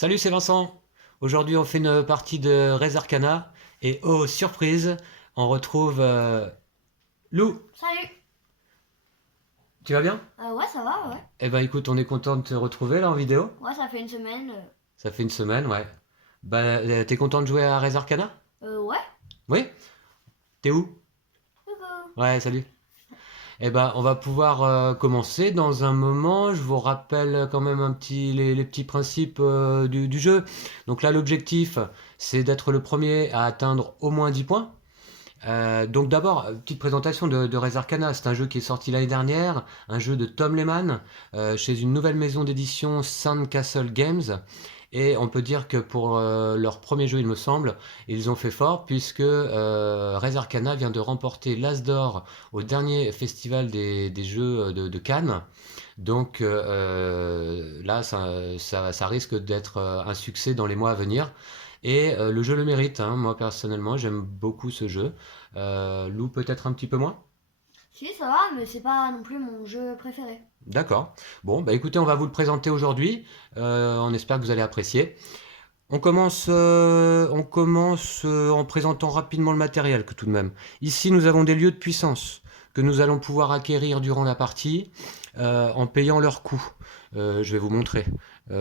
Salut, c'est Vincent. Aujourd'hui, on fait une partie de Res Arcana et oh, surprise, on retrouve Lou. Salut! Tu vas bien? Ouais, ça va, ouais. Eh ben, écoute, on est content de te retrouver là en vidéo. Ouais, ça fait une semaine. Ça fait une semaine, ouais. Bah, t'es content de jouer à Res Arcana? Ouais. Oui? T'es où? Coucou. Ouais, salut. Eh ben, on va pouvoir commencer dans un moment. Je vous rappelle quand même les petits principes du jeu. Donc là, l'objectif, c'est d'être le premier à atteindre au moins 10 points. Donc d'abord, petite présentation de Res Arcana. C'est un jeu qui est sorti l'année dernière, un jeu de Tom Lehmann, chez une nouvelle maison d'édition Sandcastle Games. Et on peut dire que pour leur premier jeu, il me semble, ils ont fait fort puisque Res Arcana vient de remporter l'As d'or au dernier festival des jeux de Cannes. Donc là, ça risque d'être un succès dans les mois à venir. Et le jeu le mérite, hein. Moi personnellement, j'aime beaucoup ce jeu. Lou peut-être un petit peu moins. Si, ça va, mais c'est pas non plus mon jeu préféré. D'accord. Bon, bah écoutez, on va vous le présenter aujourd'hui. On espère que vous allez apprécier. On commence en présentant rapidement le matériel, que tout de même. Ici, nous avons des lieux de puissance que nous allons pouvoir acquérir durant la partie en payant leur coût. Je vais vous montrer.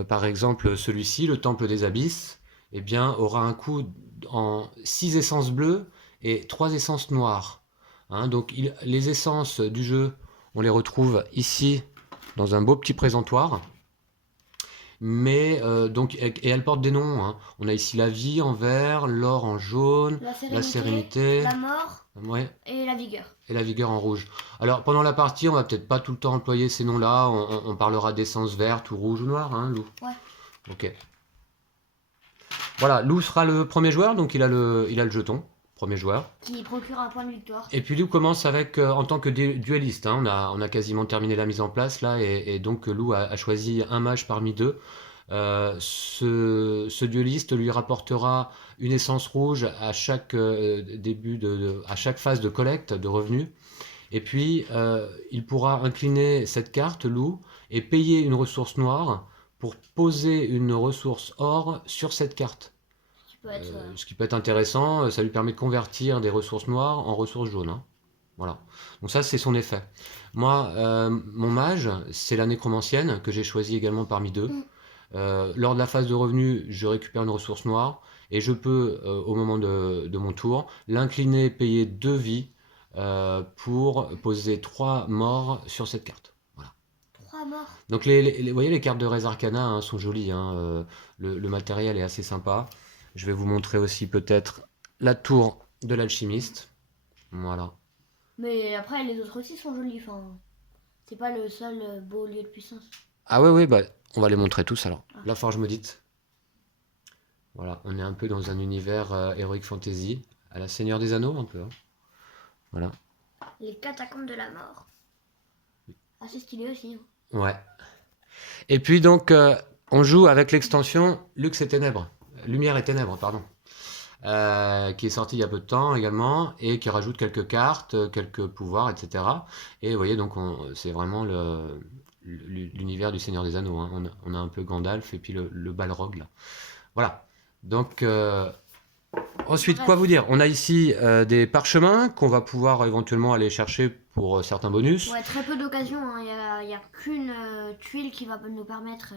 Par exemple, celui-ci, le Temple des Abysses, eh bien, aura un coût en 6 essences bleues et 3 essences noires. Hein, donc, les essences du jeu, on les retrouve ici dans un beau petit présentoir. Mais et elles portent des noms, hein. On a ici la vie en vert, l'or en jaune, La la sérénité, sérénité, la mort ouais, et la vigueur. et la vigueur en rouge. Alors pendant la partie, on va peut-être pas tout le temps employer ces noms-là. On parlera d'essence verte ou rouge ou noire, hein, Lou. Ouais. Ok. Voilà, Lou sera le premier joueur, donc il a le jeton, premier joueur. Qui procure un point de victoire. Et puis Lou commence avec en tant que dueliste, hein. On a quasiment terminé la mise en place là, et donc Lou a choisi un mage parmi deux. Ce dueliste lui rapportera une essence rouge à chaque à chaque phase de collecte de revenus. Et puis, il pourra incliner cette carte loup et payer une ressource noire pour poser une ressource or sur cette carte. Ce qui peut être. Ce qui peut être intéressant, ça lui permet de convertir des ressources noires en ressources jaunes, hein. Voilà. Donc ça, c'est son effet. Moi, mon mage, c'est la nécromancienne que j'ai choisi également parmi deux. Mm. Lors de la phase de revenu, je récupère une ressource noire et je peux, au moment de mon tour, l'incliner, payer 2 vies pour poser 3 morts sur cette carte. Voilà. 3 morts. Donc vous voyez, les cartes de Res Arcana, hein, sont jolies, hein, le matériel est assez sympa. Je vais vous montrer aussi peut-être la tour de l'alchimiste. Voilà. Mais après, les autres aussi sont jolis. Enfin, c'est pas le seul beau lieu de puissance. Ah ouais, ouais, bah, on va les montrer tous alors. Ah. La Forge Maudite. Voilà, on est un peu dans un univers Heroic Fantasy, à la Seigneur des Anneaux un peu, hein. Voilà. Les catacombes de la mort. Assez stylé aussi, hein. Ouais. Et puis donc, on joue avec l'extension Lux et Ténèbres. Lumière et Ténèbres, pardon. Qui est sorti il y a peu de temps également, et qui rajoute quelques cartes, quelques pouvoirs, etc. Et vous voyez, donc c'est vraiment l'univers du Seigneur des Anneaux, hein. On a un peu Gandalf et puis le Balrog là. Voilà. Donc ensuite, quoi Bref. vous dire? On a ici des parchemins qu'on va pouvoir éventuellement aller chercher pour certains bonus. Ouais, très peu d'occasions, hein. Y a qu'une tuile qui va nous permettre.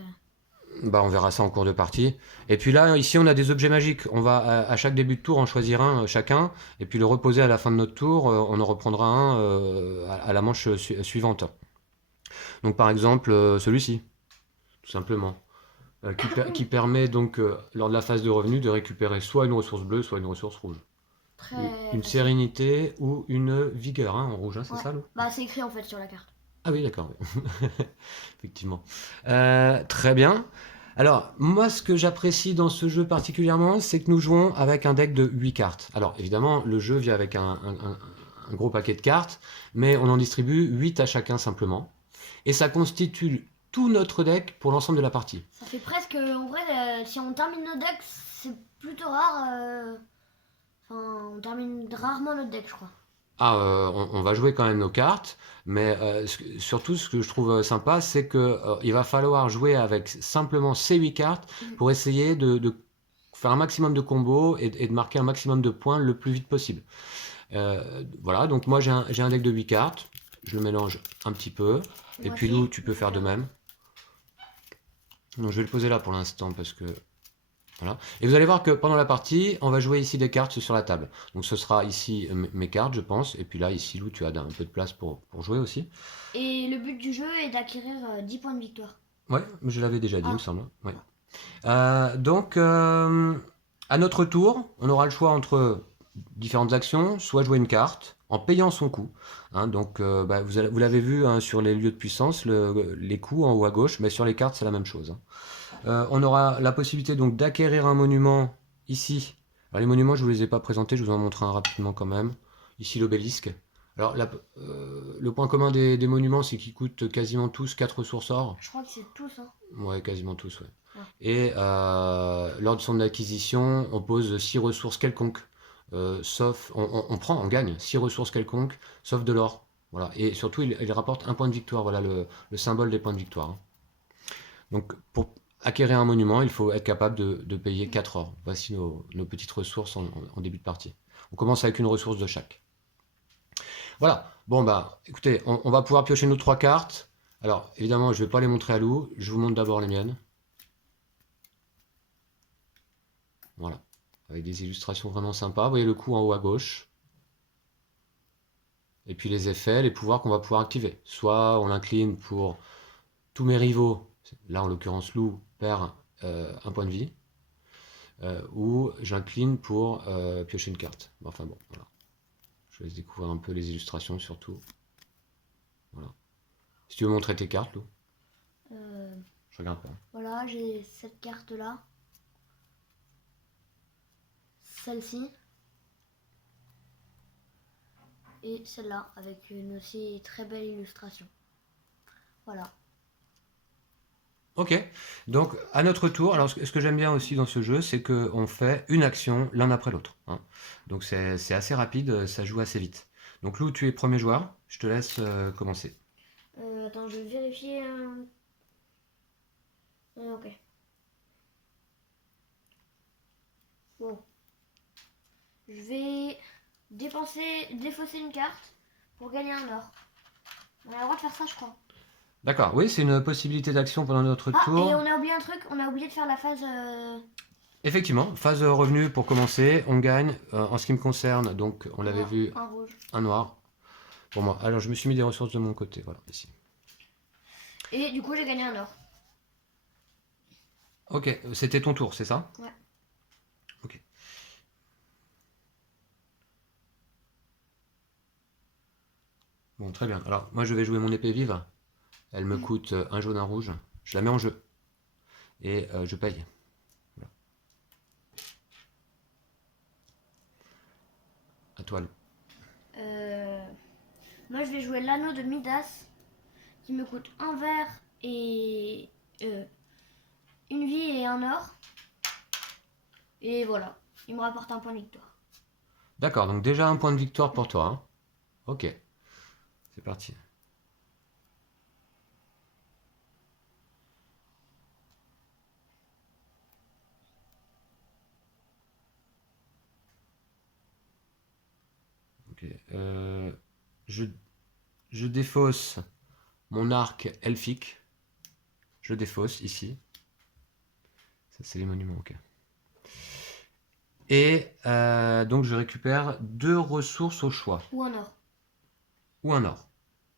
Bah, on verra ça en cours de partie. Et puis là, ici, on a des objets magiques. On va à chaque début de tour en choisir un chacun, et puis le reposer à la fin de notre tour. On en reprendra un à la manche suivante. Donc par exemple, celui-ci, tout simplement. Qui permet donc, lors de la phase de revenu, de récupérer soit une ressource bleue, soit une ressource rouge. Très Une facile. sérénité ou une vigueur, hein, en rouge, hein, c'est Ouais. ça, Lou? Bah, c'est écrit en fait sur la carte. Ah oui, d'accord, oui. Effectivement. Très bien. Alors, moi, ce que j'apprécie dans ce jeu particulièrement, c'est que nous jouons avec un deck de 8 cartes. Alors, évidemment, le jeu vient avec un gros paquet de cartes, mais on en distribue 8 à chacun simplement. Et ça constitue tout notre deck pour l'ensemble de la partie. Ça fait presque. En vrai, si on termine notre deck, c'est plutôt rare. Enfin, on termine rarement notre deck, je crois. On va jouer quand même nos cartes, mais surtout ce que je trouve sympa, c'est que il va falloir jouer avec simplement ces 8 cartes pour essayer de faire un maximum de combos et de marquer un maximum de points le plus vite possible. Voilà, donc moi j'ai un deck de 8 cartes, je le mélange un petit peu, et Moi puis aussi. Lou, tu peux faire de même. Donc je vais le poser là pour l'instant parce que voilà. Et vous allez voir que pendant la partie, on va jouer ici des cartes sur la table. Donc ce sera ici mes cartes, je pense. Et puis là, ici, Lou, tu as un peu de place pour jouer aussi. Et le but du jeu est d'acquérir 10 points de victoire. Ouais, je l'avais déjà dit, il me Ah. semble. Ouais. Donc, à notre tour, on aura le choix entre différentes actions, soit jouer une carte en payant son coût. Hein, donc, vous l'avez vu hein, sur les lieux de puissance, les coûts en haut à gauche, mais sur les cartes, c'est la même chose. Hein. On aura la possibilité donc d'acquérir un monument ici. Alors les monuments, je ne vous les ai pas présentés, je vous en montre un rapidement quand même. Ici l'obélisque. Alors le point commun des monuments, c'est qu'ils coûtent quasiment tous 4 ressources or. Je crois que c'est tous. Hein. Ouais, quasiment tous, ouais. Ouais. Et lors de son acquisition, on pose 6 ressources quelconques. Sauf, on gagne 6 ressources quelconques, sauf de l'or. Voilà. Et surtout, il rapporte un point de victoire. Voilà le symbole des points de victoire. Hein. Donc, pour acquérir un monument, il faut être capable de payer 4 or. Voici nos petites ressources en début de partie. On commence avec une ressource de chaque. Voilà. Bon, bah, écoutez, on va pouvoir piocher nos 3 cartes. Alors, évidemment, je ne vais pas les montrer à Lou. Je vous montre d'abord les miennes. Voilà. Avec des illustrations vraiment sympas. Vous voyez le coup en haut à gauche. Et puis les effets, les pouvoirs qu'on va pouvoir activer. Soit on l'incline pour tous mes rivaux. Là, en l'occurrence, Lou perd un point de vie. Ou j'incline pour piocher une carte. Enfin bon, voilà. Je vous laisse découvrir un peu les illustrations surtout. Voilà. Si tu veux montrer tes cartes, Lou. Je regarde pas. Voilà, j'ai cette carte là. Celle-ci. Et celle-là, avec une aussi très belle illustration. Voilà. Ok, donc à notre tour, alors ce que j'aime bien aussi dans ce jeu, c'est qu'on fait une action l'un après l'autre. Hein. Donc c'est assez rapide, ça joue assez vite. Donc Lou, tu es premier joueur, je te laisse commencer. Attends, je vais vérifier. Ok. Bon. Je vais défausser une carte pour gagner un or. On a le droit de faire ça, je crois. D'accord, oui, c'est une possibilité d'action pendant notre Ah, tour. et on a oublié un truc, on a oublié de faire la phase... Effectivement, phase revenu pour commencer, on gagne. En ce qui me concerne, donc on l'avait vu, un rouge. un noir pour moi. Alors je me suis mis des ressources de mon côté, voilà, ici. Et du coup, j'ai gagné un or. Ok, c'était ton tour, c'est ça? Ouais. Ok. Bon, très bien. Alors, moi je vais jouer mon épée vive. Elle me coûte un jaune, un rouge. Je la mets en jeu. Et je paye. Voilà. À toi, Lou. Moi, je vais jouer l'anneau de Midas, qui me coûte un vert et une vie et un or. Et voilà, il me rapporte un point de victoire. D'accord, donc déjà un point de victoire pour toi. Hein. Ok, c'est parti. Ok, je défausse mon arc elfique. Je défausse ici. Ça, c'est les monuments, ok. Et donc je récupère 2 ressources au choix. Ou un or. Ou un or.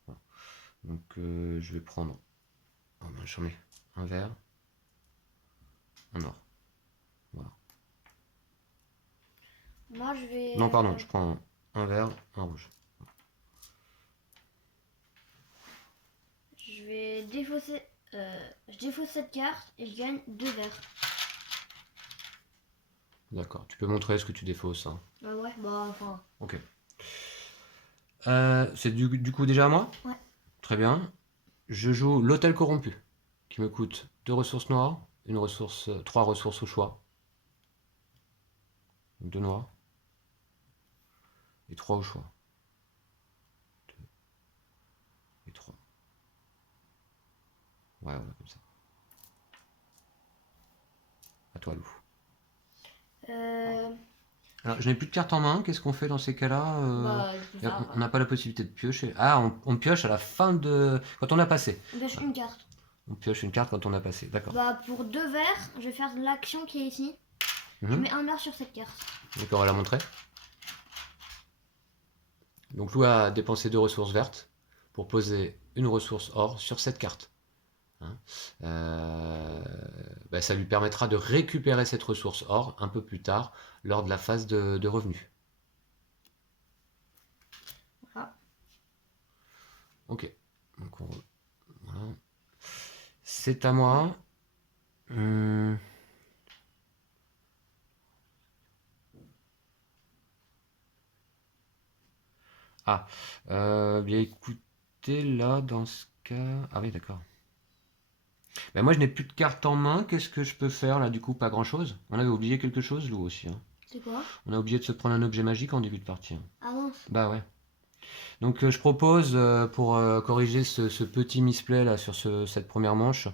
Voilà. Donc je vais prendre. Oh, ben, j'en ai un vert. Un or. Voilà. Moi, je vais... Non, pardon, je prends un vert, un rouge. Je vais défausser... je défausse cette carte et je gagne 2 verts. D'accord, tu peux montrer ce que tu défausses. Hein. Ah ouais, bah enfin... Ok. C'est du coup déjà à moi? Ouais. Très bien. Je joue l'hôtel corrompu, qui me coûte 2 ressources noires, 3 ressources au choix. 2 noirs. Et 3 au choix. Ouais, voilà, comme ça. À toi, Lou. Euh, Alors, je n'ai plus de carte en main. Qu'est-ce qu'on fait dans ces cas-là? Bah, je peux faire. On n'a pas la possibilité de piocher. Ah, on pioche à la fin de... Quand on a passé. On pioche une carte. On pioche une carte quand on a passé. D'accord. Bah, pour 2 verres, je vais faire l'action qui est ici. Je mets 1 or sur cette carte. Donc, on va la montrer. Donc, Lou a dépensé 2 ressources vertes pour poser une ressource or sur cette carte. Hein. Ça lui permettra de récupérer cette ressource or un peu plus tard lors de la phase de revenu. Voilà. Ok. Donc, voilà. C'est à moi. Ah, bien écoutez, là, dans ce cas... Ah oui, d'accord. Ben moi, je n'ai plus de carte en main. Qu'est-ce que je peux faire, là, du coup? Pas grand-chose. On avait oublié quelque chose, Lou, aussi. Hein. C'est quoi? On a oublié de se prendre un objet magique en début de partie. Hein. Ah bon? Bah ouais. Donc, je propose, pour corriger ce petit misplay, là, sur cette première manche,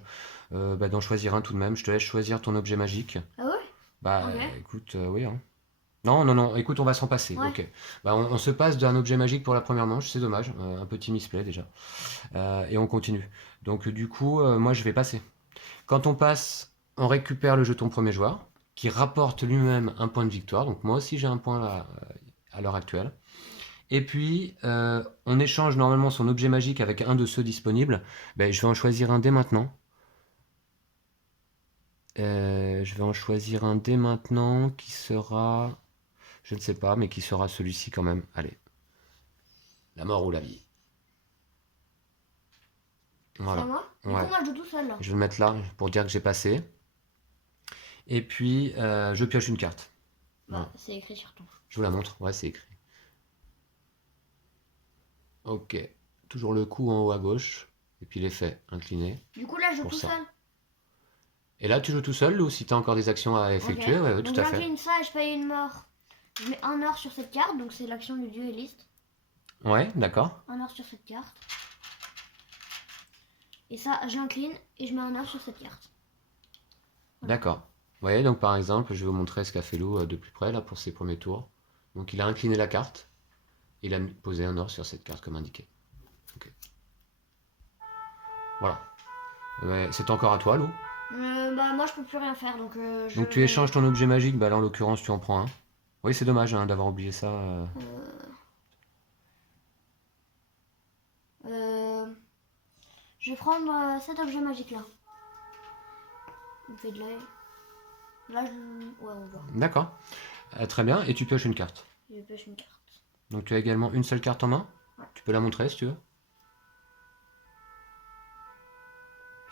d'en choisir un tout de même. Je te laisse choisir ton objet magique. Ah ouais? Bah, Ok. écoute, oui, hein. Non, non, non, écoute, on va s'en passer. Ouais. Ok. Bah, on se passe d'un objet magique pour la première manche, c'est dommage. Un petit misplay déjà. Et on continue. Donc, du coup, moi, je vais passer. Quand on passe, on récupère le jeton premier joueur, qui rapporte lui-même un point de victoire. Donc, moi aussi, j'ai un point là, à l'heure actuelle. Et puis, on échange normalement son objet magique avec un de ceux disponibles. Ben, je vais en choisir un dès maintenant. Je vais en choisir un dès maintenant qui sera... Je ne sais pas, mais qui sera celui-ci quand même. Allez. La mort ou la vie. C'est à Voilà. moi? Du Ouais. coup, moi, je joue tout seul là. Je vais le mettre là pour dire que j'ai passé. Et puis, je pioche une carte. Bah, Ouais. c'est écrit sur ton. Je vous la montre. Ouais, c'est écrit. Ok. Toujours le coup en haut à gauche. Et puis l'effet incliné. Du coup, là, je joue Pour tout ça. seul. Et là, tu joues tout seul ou si tu as encore des actions à effectuer? Ok. Ouais, ouais, Donc, tout à fait. j'incline ça et je paye une mort. Je mets 1 or sur cette carte, donc c'est l'action du dueliste. Ouais, d'accord. 1 or sur cette carte. Et ça, je l'incline et je mets 1 or sur cette carte. D'accord. Vous voyez, donc par exemple, je vais vous montrer ce qu'a fait Lou de plus près là pour ses premiers tours. Donc il a incliné la carte. Il a posé un or sur cette carte comme indiqué. Ok. Voilà. Ouais, c'est encore à toi, Lou. Bah, moi, je peux plus rien faire, donc je Donc tu vais- échanges ton objet magique, bah là en l'occurrence tu en prends un. Oui, c'est dommage hein, d'avoir oublié ça. Euh, Je vais prendre cet objet magique là. On fait de l'œil. Là, ouais, on voit. D'accord. Très bien. Et tu pioches une carte. Je pêche une carte. Donc tu as également une seule carte en main. Ouais. Tu peux la montrer si tu veux.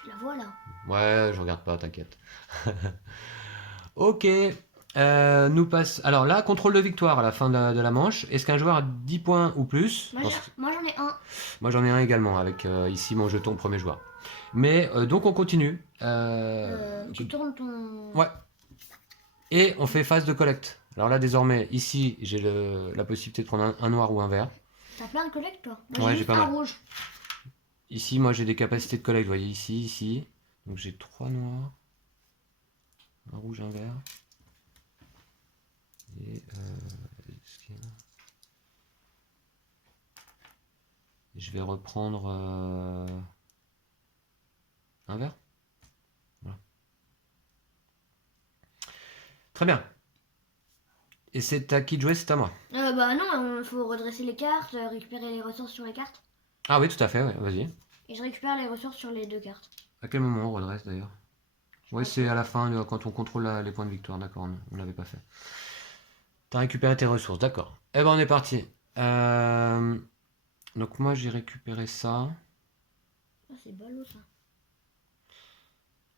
Tu la vois là? Ouais, je regarde pas, t'inquiète. Ok. Nous passe. Alors là, contrôle de victoire à la fin de la manche. Est-ce qu'un joueur a 10 points ou plus? Moi, j'en ai un. Moi j'en ai un également avec ici mon jeton premier joueur. Mais donc on continue. Tu tournes ton. Ouais. Et on fait phase de collecte. Alors là désormais ici j'ai la possibilité de prendre un noir ou un vert. T'as plein de collectes toi? Ouais, j'ai juste pas un mal. rouge. Ici moi j'ai des capacités de collecte. Vous voyez ici, ici. Donc j'ai 3 noirs, un rouge, un vert. Et je vais reprendre un vert. Voilà. Très bien. Et c'est à qui de jouer? C'est à moi. Bah non, il faut redresser les cartes, récupérer les ressources sur les cartes. Ah oui, tout à fait, ouais, vas-y. Et je récupère les ressources sur les 2 cartes. À quel moment on redresse d'ailleurs? Oui, c'est à la fin, quand on contrôle les points de victoire, d'accord, on ne l'avait pas fait. T'as récupéré tes ressources, d'accord. Eh ben on est parti. Donc moi j'ai récupéré ça. Ah, c'est ballot ça.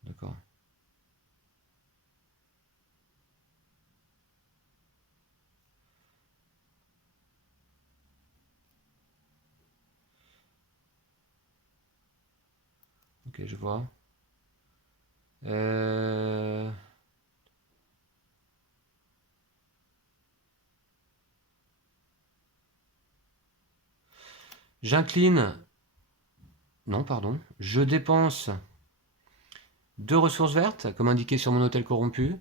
D'accord. Ok, je vois. J'incline. Non, pardon. Je dépense 2 ressources vertes, comme indiqué sur mon hôtel corrompu,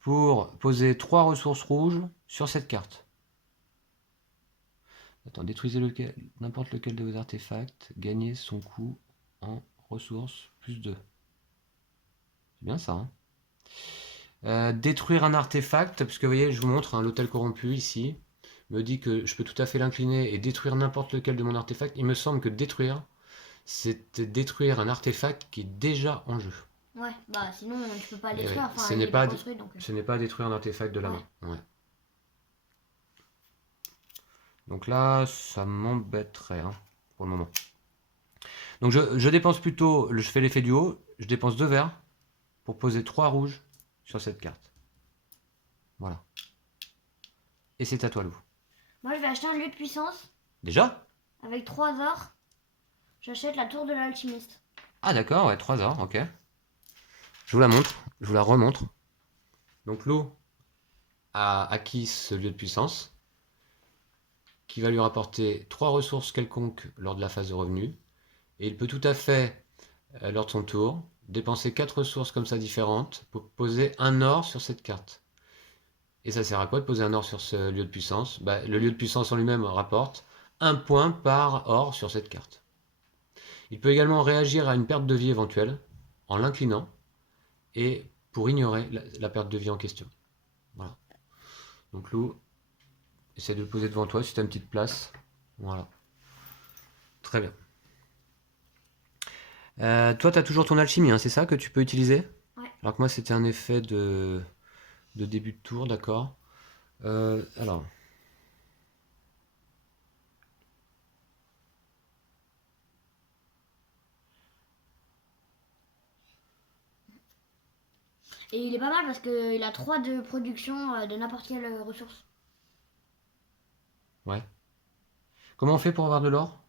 pour poser 3 ressources rouges sur cette carte. Attends, détruisez n'importe lequel de vos artefacts, gagnez son coût en ressources plus 2. C'est bien ça, hein. Détruire un artefact, puisque vous voyez, je vous montre, hein, l'hôtel corrompu ici, me dit que je peux tout à fait l'incliner et détruire n'importe lequel de mon artefact. Il me semble que détruire, c'est détruire un artefact qui est déjà en jeu. Ouais, bah sinon tu peux pas le détruire, enfin ce il n'est est pas, construit donc. ce n'est pas détruire un artefact de la main. Ouais. Donc là, ça m'embêterait, hein, pour le moment. Donc je dépense plutôt, je fais l'effet du haut, je dépense 2 verts pour poser 3 rouges sur cette carte. Voilà. Et c'est à toi, Lou. Moi je vais acheter un lieu de puissance. Déjà? Avec 3 ors, j'achète la tour de l'alchimiste. Ah d'accord, ouais, 3 ors, ok. Je vous la montre, je vous la remontre. Donc Lou a acquis ce lieu de puissance qui va lui rapporter 3 ressources quelconques lors de la phase de revenu. Et il peut tout à fait, lors de son tour, dépenser 4 ressources comme ça différentes pour poser un or sur cette carte. Et ça sert à quoi de poser un or sur ce lieu de puissance? Bah, le lieu de puissance en lui-même rapporte 1 point par or sur cette carte. Il peut également réagir à une perte de vie éventuelle en l'inclinant et pour ignorer la perte de vie en question. Voilà. Donc Lou, essaie de le poser devant toi si tu as une petite place. Voilà. Très bien. Toi, tu as toujours ton alchimie, hein, c'est ça que tu peux utiliser? Ouais. Alors que moi, c'était un effet de début de tour, d'accord. Alors. Et il est pas mal parce qu'il a 3 de production de n'importe quelle ressource. Ouais. Comment on fait pour avoir de l'or?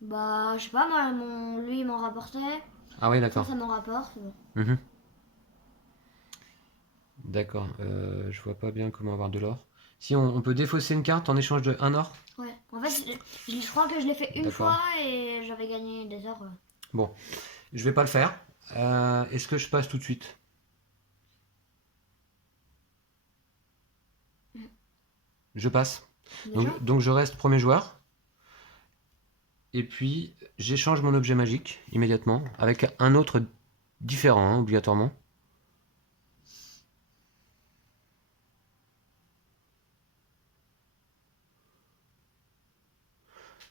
Bah, je sais pas, moi, lui, il m'en rapportait. Ah oui, d'accord. Ça m'en rapporte. Mhm. D'accord. Je vois pas bien comment avoir de l'or. Si on peut défausser une carte en échange de 1 or? Ouais. En fait, je crois que je l'ai fait une fois et j'avais gagné des ors. Bon, je vais pas le faire. Est-ce que je passe tout de suite? Je passe. Donc je reste premier joueur. Et puis j'échange mon objet magique immédiatement avec un autre différent, hein, obligatoirement.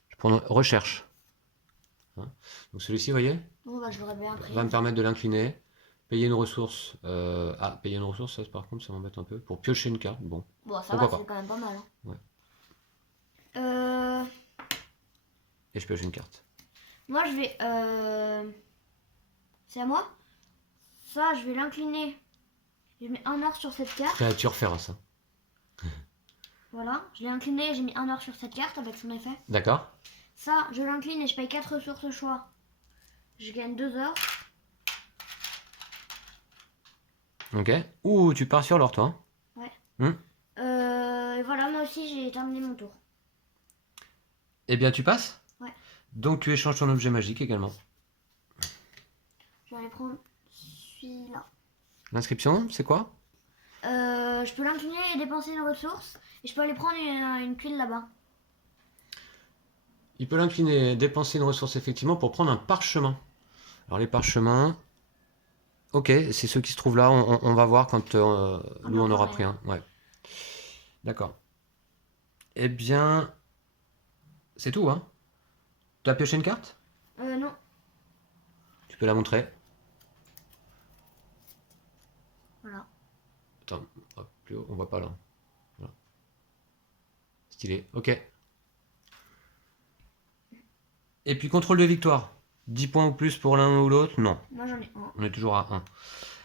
Je prends recherche. Hein. Donc celui-ci, vous voyez, Bon, bah, je l'aurais bien pris. va me permettre de l'incliner. Payer une ressource. Payer une ressource, ça par contre, ça m'embête un peu. Pour piocher une carte, bon. Bon, ça va, c'est quand même pas mal. Hein. Ouais. Euh... Et je pioche une carte. Moi, je vais... C'est à moi? Ça, je vais l'incliner. Je mets un or sur cette carte. Créature féroce. Hein. Voilà, je l'ai incliné, j'ai mis un or sur cette carte avec son effet. D'accord. Ça, je l'incline et je paye 4 ressources au choix. Je gagne 2 ors. Ok. Ouh, tu pars sur l'or, toi. Ouais. Et voilà, moi aussi, j'ai terminé mon tour. Eh bien, tu passes? Ouais. Donc, tu échanges ton objet magique également. Je vais aller prendre celui-là. L'inscription, c'est quoi? Je peux l'incliner et dépenser une ressource. Et je peux aller prendre une tuile là-bas. Il peut l'incliner et dépenser une ressource effectivement pour prendre un parchemin. Alors, les parchemins... Ok, c'est ceux qui se trouvent là. On va voir quand Lou en aura pris un. Ouais. D'accord. Eh bien... C'est tout, hein? Tu as pioché une carte? Non. Tu peux la montrer. Voilà. Attends, hop, plus haut, on voit pas là. Voilà. Stylé, ok. Et puis contrôle de victoire. 10 points ou plus pour l'un ou l'autre? Non. Moi j'en ai un. On est toujours à 1.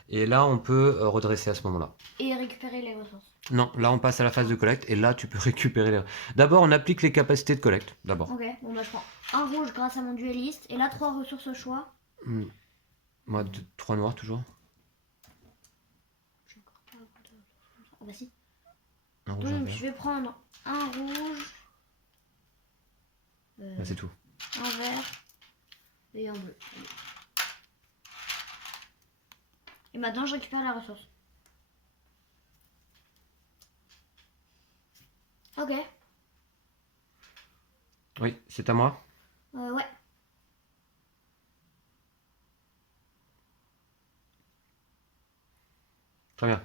Et là, on peut redresser à ce moment-là. Et récupérer les ressources. Non, là, on passe à la phase de collecte. Et là, tu peux récupérer les... D'abord, on applique les capacités de collecte. D'abord. Ok, bon bah je prends un rouge grâce à mon dueliste. Et là, 3 ressources au choix. Moi, 3 noirs toujours. J'ai encore pas ah bah si. Un rouge, Donc je vais prendre un rouge. c'est tout. Un vert. Et un bleu. Et maintenant, je récupère la ressource. Ok. Oui, c'est à moi. Ouais. Très bien.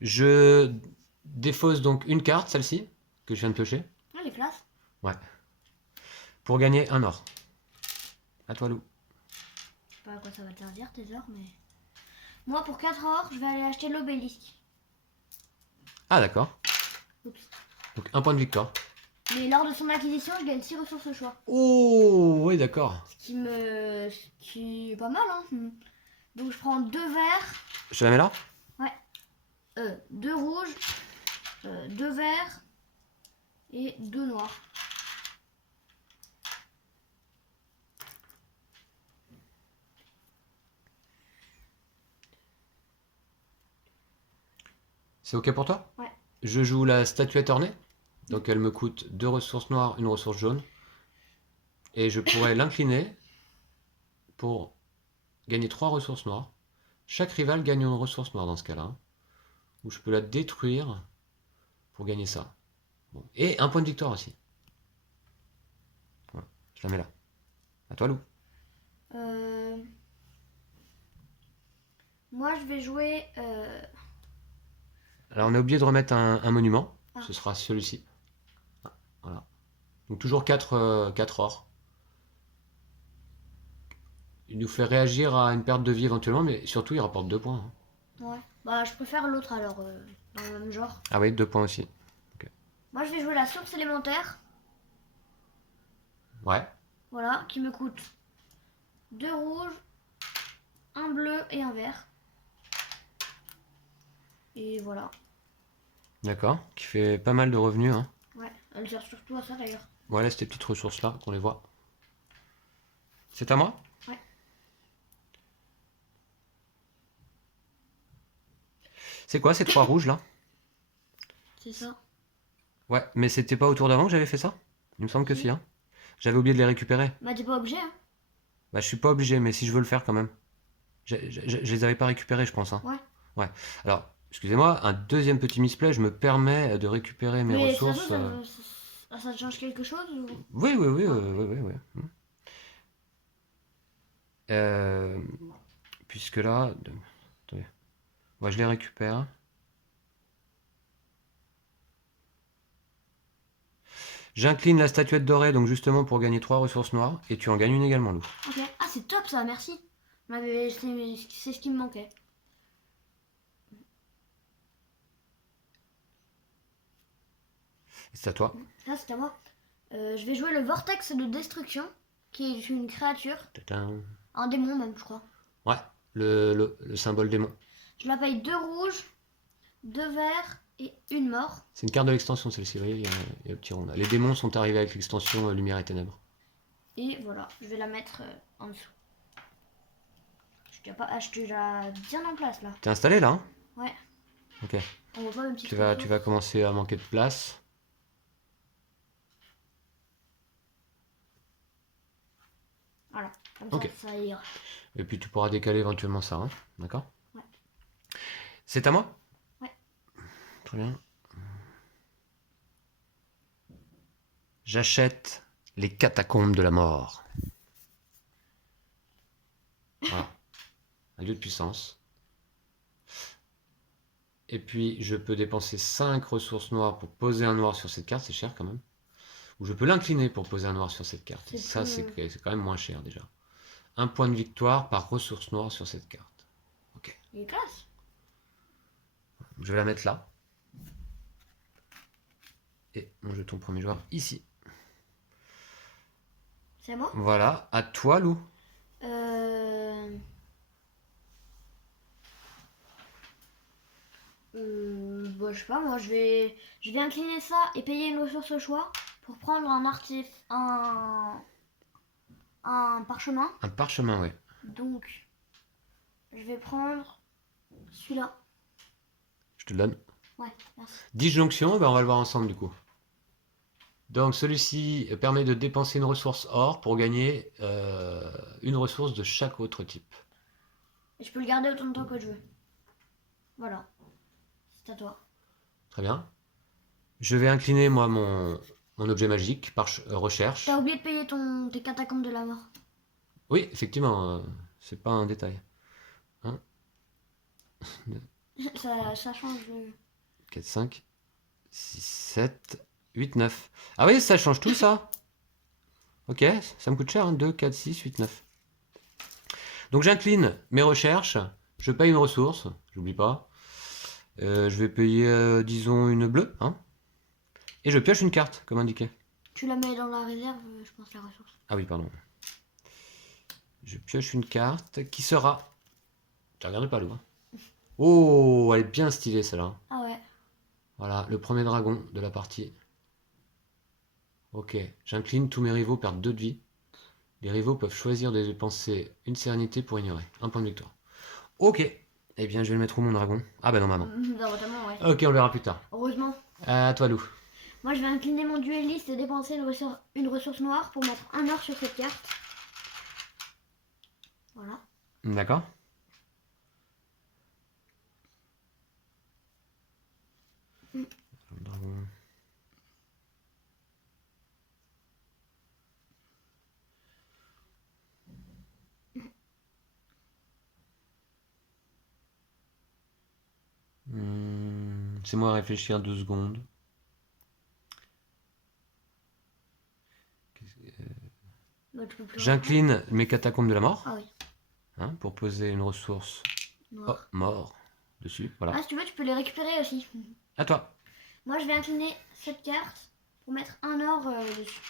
Je défausse donc une carte, celle-ci, que je viens de piocher. Elle est classe. Ouais. Pour gagner un or. À toi, Lou. Je sais pas à quoi ça va te servir tes ors, mais... Moi, pour 4 or, je vais aller acheter l'obélisque. Ah, d'accord. Oups. Donc, un point de victoire. Mais lors de son acquisition, je gagne 6 ressources au choix. Oh, oui, d'accord. Ce qui est pas mal, hein. Donc, je prends 2 verts. Je la mets là? 2 rouges. 2 verts. Et 2 noirs. C'est OK pour toi? Ouais. Je joue la statuette ornée. Donc, elle me coûte 2 ressources noires, une ressource jaune. Et je pourrais l'incliner pour gagner 3 ressources noires. Chaque rival gagne une ressource noire dans ce cas-là. Ou je peux la détruire pour gagner ça. Bon. Et un point de victoire aussi. Voilà. Je la mets là. À toi, Lou. Moi, je vais jouer... Alors, on a oublié de remettre un monument. Ah. Ce sera celui-ci. Voilà. Donc, toujours 4 ors. Il nous fait réagir à une perte de vie éventuellement, mais surtout, il rapporte 2 points. Ouais. Bah, je préfère l'autre alors, dans le même genre. Ah oui, 2 points aussi. Moi, je vais jouer la source élémentaire. Ouais. Voilà, qui me coûte 2 rouges, un bleu et un vert. Et voilà. D'accord. Qui fait pas mal de revenus. Hein. Ouais, elle sert surtout à ça d'ailleurs. Voilà ces petites ressources-là, qu'on les voit. C'est à moi? Ouais. C'est quoi ces 3 rouges là? C'est ça. Ouais, mais c'était pas au tour d'avant que j'avais fait ça? Il me semble que si, hein. J'avais oublié de les récupérer. Bah, t'es pas obligé, hein. Bah, je suis pas obligé, mais si je veux le faire quand même. Je les avais pas récupérés, je pense. Hein. Ouais. Ouais. Alors, excusez-moi, un deuxième petit misplay, je me permets de récupérer mes Mais ressources. ça te change quelque chose ou... Oui, oui, oui, oui, oui, oui. Puisque là. Attendez. Ouais, je les récupère. J'incline la statuette dorée, donc justement pour gagner 3 ressources noires, et tu en gagnes une également, Lou. Ok. Ah, c'est top ça, merci. C'est ce qui me manquait. C'est à toi. Ça, c'est à moi. Je vais jouer le Vortex de Destruction, qui est une créature. Tadam. Un démon même, je crois. Ouais, le symbole démon. Je la paye 2 rouges, 2 verts et une mort. C'est une carte de l'extension celle-ci, vous voyez, il y a le petit rond là. Les démons sont arrivés avec l'extension Lumière et Ténèbres. Et voilà, je vais la mettre en dessous. Je suis déjà bien en place là. T'es installé là, hein? Ouais. Ok. On voit pas une petite Tu vas commencer à manquer de place. Voilà, comme Ok. ça ira. Et puis tu pourras décaler éventuellement ça, hein? D'accord? Ouais. C'est à moi? Ouais. Très bien. J'achète les catacombes de la mort. Voilà. Un lieu de puissance. Et puis je peux dépenser 5 ressources noires pour poser un noir sur cette carte, c'est cher quand même. Ou je peux l'incliner pour poser un noir sur cette carte. Et ça, c'est quand même moins cher déjà. Un point de victoire par ressource noire sur cette carte. Ok. Il est classe. Je vais la mettre là. Et mon jeton premier joueur ici. C'est à moi. Voilà, à toi Lou. Bah, je sais pas, moi je vais incliner ça et payer une ressource au choix pour prendre un parchemin. Un parchemin, ouais. Donc, je vais prendre celui-là. Je te le donne. Ouais, merci. Disjonction, ben on va le voir ensemble du coup. Donc celui-ci permet de dépenser une ressource or pour gagner une ressource de chaque autre type. Et je peux le garder autant de temps que je veux. Voilà. C'est à toi. Très bien. Je vais incliner, moi, mon objet magique par recherche. T'as oublié de payer tes catacombes de la mort. Oui, effectivement, c'est pas un détail. 1, Ça change le... 4, 5, 6, 7, 8, 9. Ah oui, ça change tout, ça. Ok, ça me coûte cher, hein. 2, 4, 6, 8, 9. Donc j'incline mes recherches, je paye une ressource, j'oublie pas. Je vais payer, disons, une bleue, hein. Et je pioche une carte, comme indiqué. Tu la mets dans la réserve, je pense, la ressource. Ah oui, pardon. Je pioche une carte qui sera... Tu regardes pas, Lou, hein. Oh, elle est bien stylée, celle-là. Ah ouais. Voilà, le premier dragon de la partie. Ok, j'incline, tous mes rivaux perdent 2 de vie. Les rivaux peuvent choisir de dépenser une sérénité pour ignorer. Un point de victoire. Ok, eh bien je vais le mettre où mon dragon? Ah bah non, maman. Notamment, ouais. Ok, on le verra plus tard. Heureusement. À toi, Lou. Moi, je vais incliner mon dueliste et dépenser une ressource noire pour mettre un or sur cette carte. Voilà. D'accord. Mm. Le dragon. C'est moi à réfléchir 2 secondes. Bah, tu peux plus J'incline mes catacombes de la mort, Ah oui. hein, pour poser une ressource. Noir. Oh, mort. Dessus, voilà. Ah, si tu veux, tu peux les récupérer aussi. À toi. Moi, je vais incliner cette carte pour mettre un or dessus.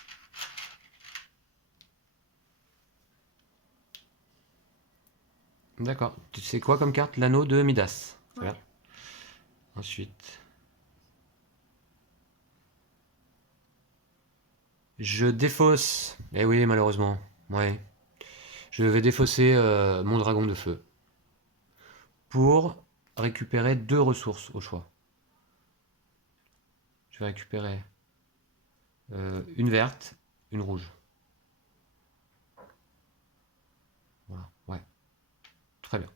D'accord. Tu sais quoi comme carte? L'anneau de Midas. Ouais. Voilà. Ensuite. Je défausse. Eh oui, malheureusement. Ouais. Je vais défausser mon dragon de feu. Pour récupérer 2 ressources au choix. Je vais récupérer une verte, une rouge. Voilà, ouais. Très bien.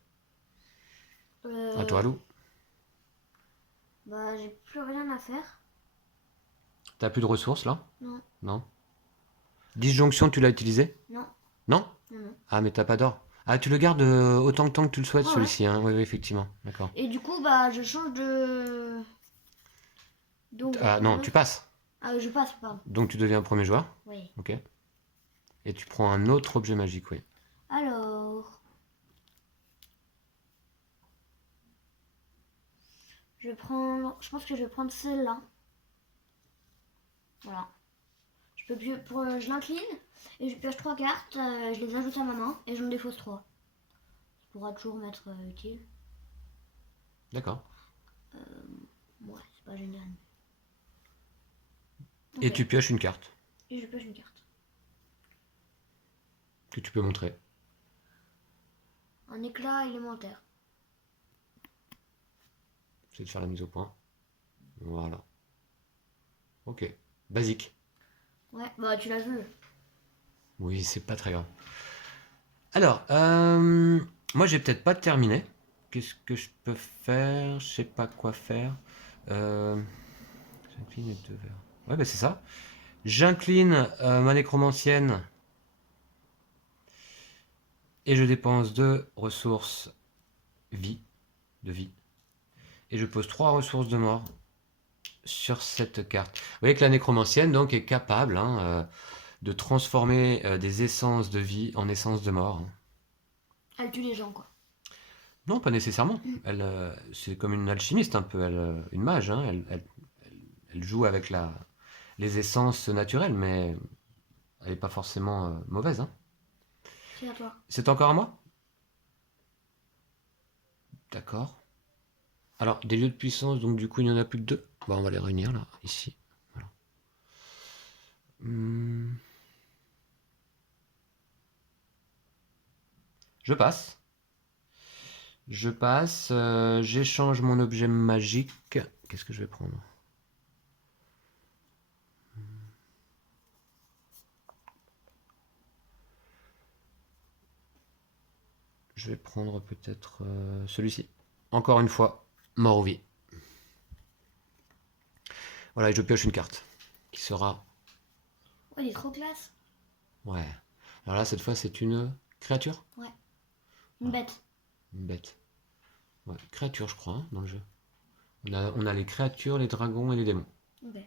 À toi, Lou. Bah, j'ai plus rien à faire. T'as plus de ressources là? Non. Non. Disjonction, tu l'as utilisé? Non. Non? Non. Ah, mais t'as pas d'or. Ah, tu le gardes autant de temps que tu le souhaites, Ah celui-ci, hein? Oui, oui, effectivement. D'accord. Et du coup, bah, je change de... Donc, Ah, non, tu passes. Ah, je passe, pardon. Donc tu deviens premier joueur. Oui. Ok. Et tu prends un autre objet magique, oui. Alors... Je pense que je vais prendre celle-là. Voilà. Je l'incline et je pioche 3 cartes, je les ajoute à ma main et j'en défausse 3. Ça pourra toujours m'être utile. D'accord. Ouais, c'est pas génial. Et Ok. tu pioches une carte Et je pioche une carte. que tu peux montrer. Un éclat élémentaire. C'est de faire la mise au point. Voilà. Ok. Basique. Ouais, bah tu l'as vu. Oui, c'est pas très grave. Alors, moi j'ai peut-être pas terminé. Qu'est-ce que je peux faire? Je sais pas quoi faire. J'incline les 2 verts. Ouais, bah c'est ça. J'incline ma nécromancienne et je dépense 2 ressources vie, de vie. Et je pose 3 ressources de mort sur cette carte. Vous voyez que la nécromancienne donc est capable de transformer des essences de vie en essences de mort. Elle tue les gens, quoi. Non, pas nécessairement. Elle, c'est comme une alchimiste un peu, une mage. Hein. Elle joue avec les essences naturelles, mais elle n'est pas forcément mauvaise. Hein. C'est à toi. C'est encore à moi? D'accord. Alors, des lieux de puissance, donc du coup, il n'y en a plus que 2. Bon, on va les réunir là, ici. Voilà. Je passe. Je passe. J'échange mon objet magique. Qu'est-ce que je vais prendre? Je je vais prendre peut-être celui-ci. Encore une fois, mort ou vie. Voilà, et je pioche une carte. Qui sera... Oh, il est trop classe. Ouais. Alors là, cette fois, c'est une créature? Une bête. Une bête. Ouais, créature, je crois, hein, dans le jeu. On a les créatures, les dragons et les démons. Ok.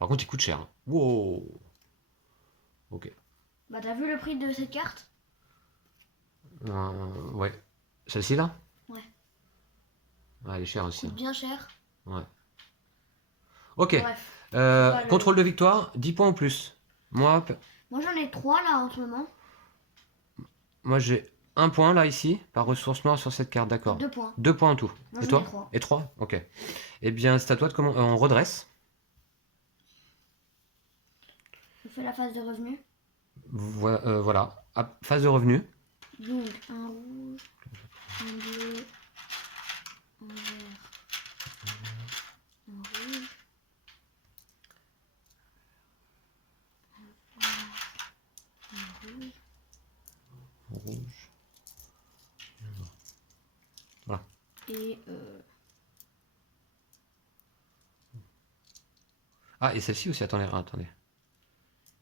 Par contre, il coûte cher. Hein. Wow. Ok. Bah, t'as vu le prix de cette carte? Ouais. Celle-ci, là? Ouais. Ouais, elle est chère aussi. Coûte Hein. bien cher. Ouais. Ok. Bref. pas le- Contrôle de victoire, 10 points en plus. Moi, Moi, j'en ai 3 là en ce moment. moi j'ai un point là ici, par ressource noire sur cette carte, d'accord. 2 points. 2 points en tout. Moi, Et j'en ai toi? 3. Et 3? Ok. Eh bien, c'est à toi de comment. On redresse. Je fais la phase de revenu. Voilà. Phase de revenu. Donc, un rouge, un bleu, un vert, un rouge, un rouge. Rouge. Et Ah, et celle-ci aussi, attendez.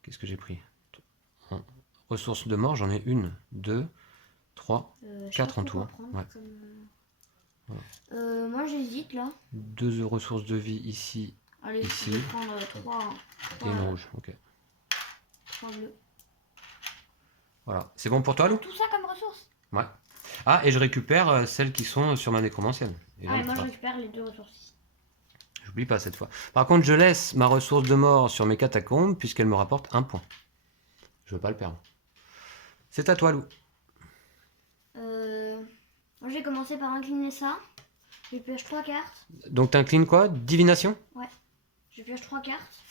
Qu'est-ce que j'ai pris? Ressources de mort, j'en ai 1, 2, 3, je sais 4 pas en trop tout. quoi Hein. prendre Ouais. comme, moi, j'hésite là. 2 ressources de vie ici Allez, Ici. je vais prendre 3 et une rouge. Ok. bleus. Voilà. C'est bon pour toi, Lou? Tout ça comme ressources. Ouais. Ah, et je récupère celles qui sont sur ma nécromancienne. Et Ah, et donc, moi, je voilà. récupère les 2 ressources. J'oublie pas cette fois. Par contre, je laisse ma ressource de mort sur mes catacombes puisqu'elle me rapporte 1 point. Je veux pas le perdre. C'est à toi, Lou. Moi, j'ai commencé par incliner ça. Je pioche 3 cartes. Donc, t'inclines quoi? Divination? Je pioche 3 cartes.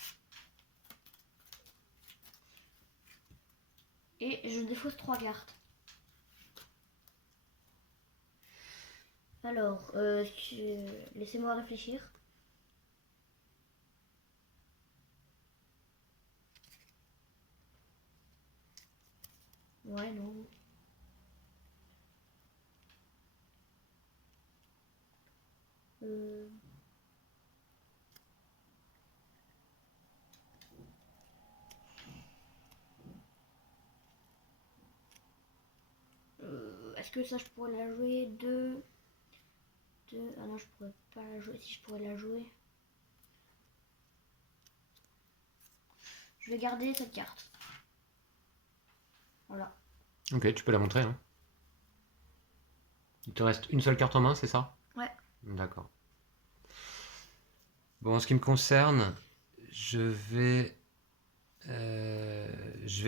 Et je défausse 3 cartes. Alors, laissez-moi réfléchir. Ouais, non. Est-ce que ça, je pourrais la jouer 2. Ah non, je pourrais pas la jouer. Si je pourrais la jouer. Je vais garder cette carte. Voilà. Ok, tu peux la montrer. Hein. Il te reste une seule carte en main, c'est ça? Ouais. D'accord. Bon, en ce qui me concerne, je vais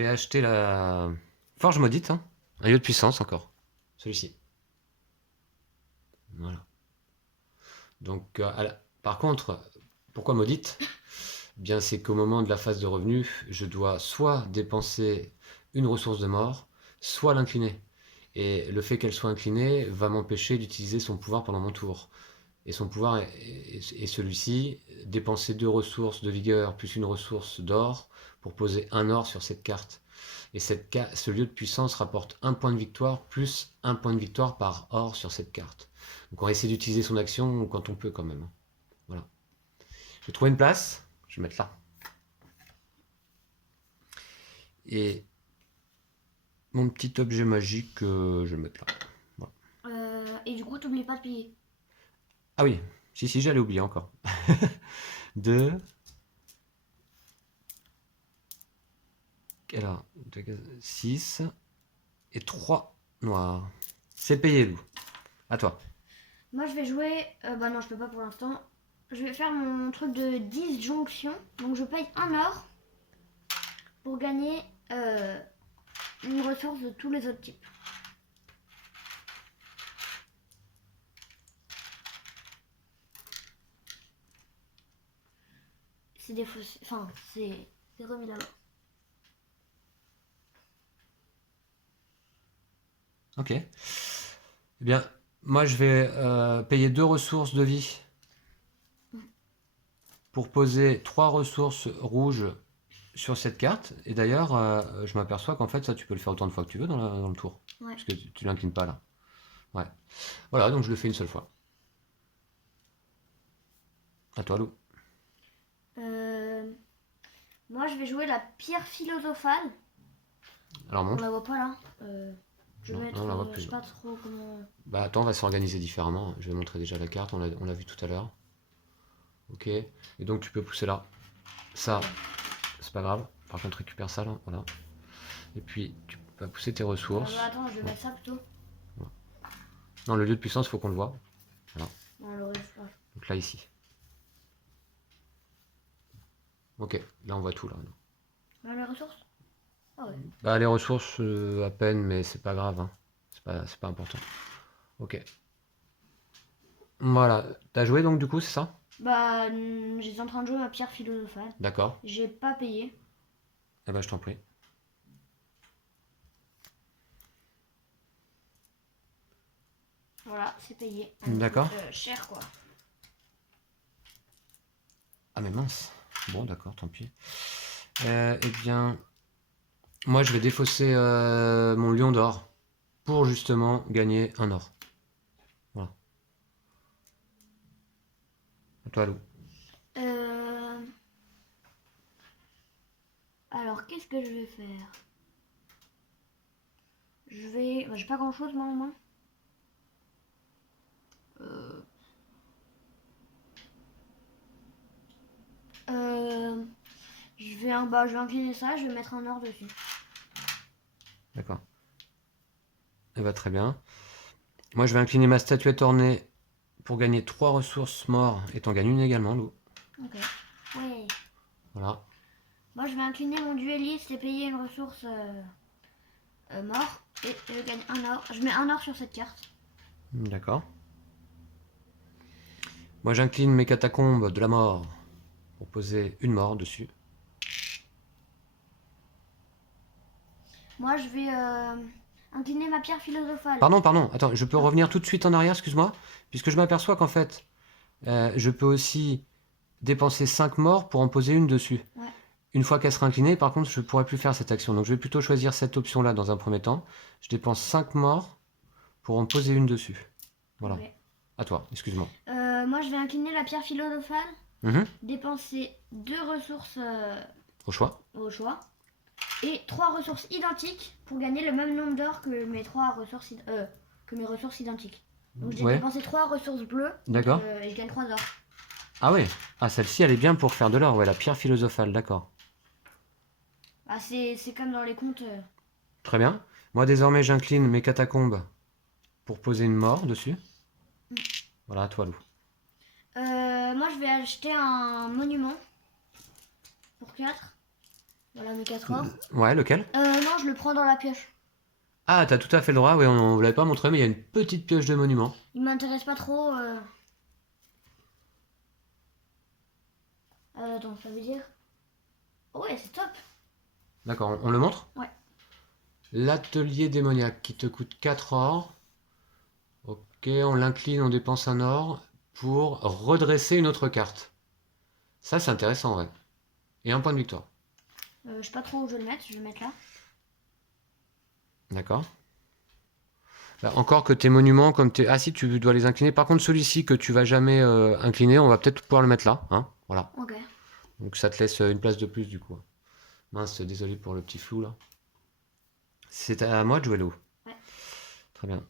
acheter la Forge Maudite, hein. Un lieu de puissance encore. Celui-ci. Voilà. Donc, par contre, pourquoi maudite? Bien, c'est qu'au moment de la phase de revenu, je dois soit dépenser une ressource de mort, soit l'incliner. Et le fait qu'elle soit inclinée va m'empêcher d'utiliser son pouvoir pendant mon tour. Et son pouvoir est celui-ci, dépenser 2 ressources de vigueur plus une ressource d'or pour poser un or sur cette carte. Et ce lieu de puissance rapporte 1 point de victoire plus 1 point de victoire par or sur cette carte. Donc on va essayer d'utiliser son action quand on peut quand même. Voilà. Je vais trouver une place, je vais mettre là. Et mon petit objet magique, je vais le mettre là. Et du coup, t'oublies pas de plier. Ah oui, si, j'allais oublier encore. 2. Alors, 6 et 3 noirs. C'est payé, Lou. À toi. Moi, je vais jouer... bah non, je peux pas pour l'instant. Je vais faire mon truc de disjonction. Donc, je paye 1 or pour gagner une ressource de tous les autres types. C'est des fausses... Enfin, c'est remis là-bas. Ok. Eh bien, moi, je vais payer 2 ressources de vie pour poser 3 ressources rouges sur cette carte. Et d'ailleurs, je m'aperçois qu'en fait, ça, tu peux le faire autant de fois que tu veux dans le tour. Ouais. Parce que tu l'inclines pas là. Ouais. Voilà, donc je le fais une seule fois. À toi, Lou. Euh, Moi, je vais jouer la pierre philosophale. Alors On montre. la voit pas là. Je Non, vais mettre. non, on la voit Je plus. sais pas trop comment. Bah attends, on va s'organiser différemment. Je vais montrer déjà la carte, on l'a vu tout à l'heure. Ok. Et donc tu peux pousser là. Ça, Ok. c'est pas grave. Par contre, récupère ça là. Voilà. Et puis, tu vas pousser tes ressources. Attends, je vais mettre ça plutôt. Non, le lieu de puissance, faut qu'on le voit. Voilà. Non, le reste, ouais. Donc là, ici. Ok, là, on voit tout là. Les ressources. Ah ouais. Bah, les ressources, à peine, mais c'est pas grave. Hein. C'est pas important. Ok. Voilà. T'as joué donc, du coup, c'est ça? Bah, j'étais en train de jouer ma pierre philosophale. D'accord. J'ai pas payé. Eh ben, je t'en prie. Voilà, c'est payé. D'accord. Cher quoi. Ah, mais mince. Bon, d'accord, tant pis. Eh bien, moi, je vais défausser mon lion d'or pour justement gagner un or. Voilà. À toi, Lou. Alors, qu'est-ce que je vais faire? Bah, j'ai pas grand chose moi en main. Je vais incliner ça, je vais mettre un or dessus. D'accord. Eh ben, très bien. Moi, je vais incliner ma statuette ornée pour gagner 3 ressources morts et t'en gagnes une également, Lou. Ok. Ouais. Voilà. Moi, je vais incliner mon dueliste et payer une ressource mort. Et je gagne un or. Je mets un or sur cette carte. D'accord. Moi, j'incline mes catacombes de la mort pour poser une mort dessus. Moi, je vais incliner ma pierre philosophale. Pardon, attends, je peux revenir tout de suite en arrière, excuse-moi, puisque je m'aperçois qu'en fait, je peux aussi dépenser 5 morts pour en poser une dessus. Ouais. Une fois qu'elle sera inclinée, par contre, je ne pourrai plus faire cette action. Donc je vais plutôt choisir cette option-là dans un premier temps. Je dépense 5 morts pour en poser une dessus. Voilà. Okay. À toi, excuse-moi. Moi, je vais incliner la pierre philosophale. Dépenser 2 ressources Au choix. Et 3 ressources identiques pour gagner le même nombre d'or que mes ressources identiques. Donc j'ai dépensé 3 ressources bleues. D'accord. Et je gagne 3 or. Ah ouais. Ah, celle-ci, elle est bien pour faire de l'or. Ouais, la pierre philosophale, d'accord. Ah, c'est comme dans les contes. Très bien. Moi, désormais, j'incline mes catacombes pour poser une mort dessus. Voilà, à toi, Lou. Moi, je vais acheter un monument pour 4. Voilà mes 4 or. Ouais, lequel? Non, je le prends dans la pioche. Ah, t'as tout à fait le droit. Oui, on ne l'avait pas montré, mais il y a une petite pioche de monument. Il m'intéresse pas trop. Attends, ça veut dire... Ouais, c'est top. D'accord, on le montre? Ouais. L'atelier démoniaque qui te coûte 4 or. Ok, on l'incline, on dépense un or pour redresser une autre carte. Ça, c'est intéressant, ouais. Et un point de victoire. Je sais pas trop où je vais le mettre. Je vais le mettre là. D'accord. Bah, encore que tes monuments, comme tes... Ah si, tu dois les incliner. Par contre, celui-ci que tu vas jamais incliner, on va peut-être pouvoir le mettre là. Hein, voilà. Ok. Donc ça te laisse une place de plus du coup. Mince, désolé pour le petit flou là. C'est à moi de jouer l'eau. Ouais. Très bien.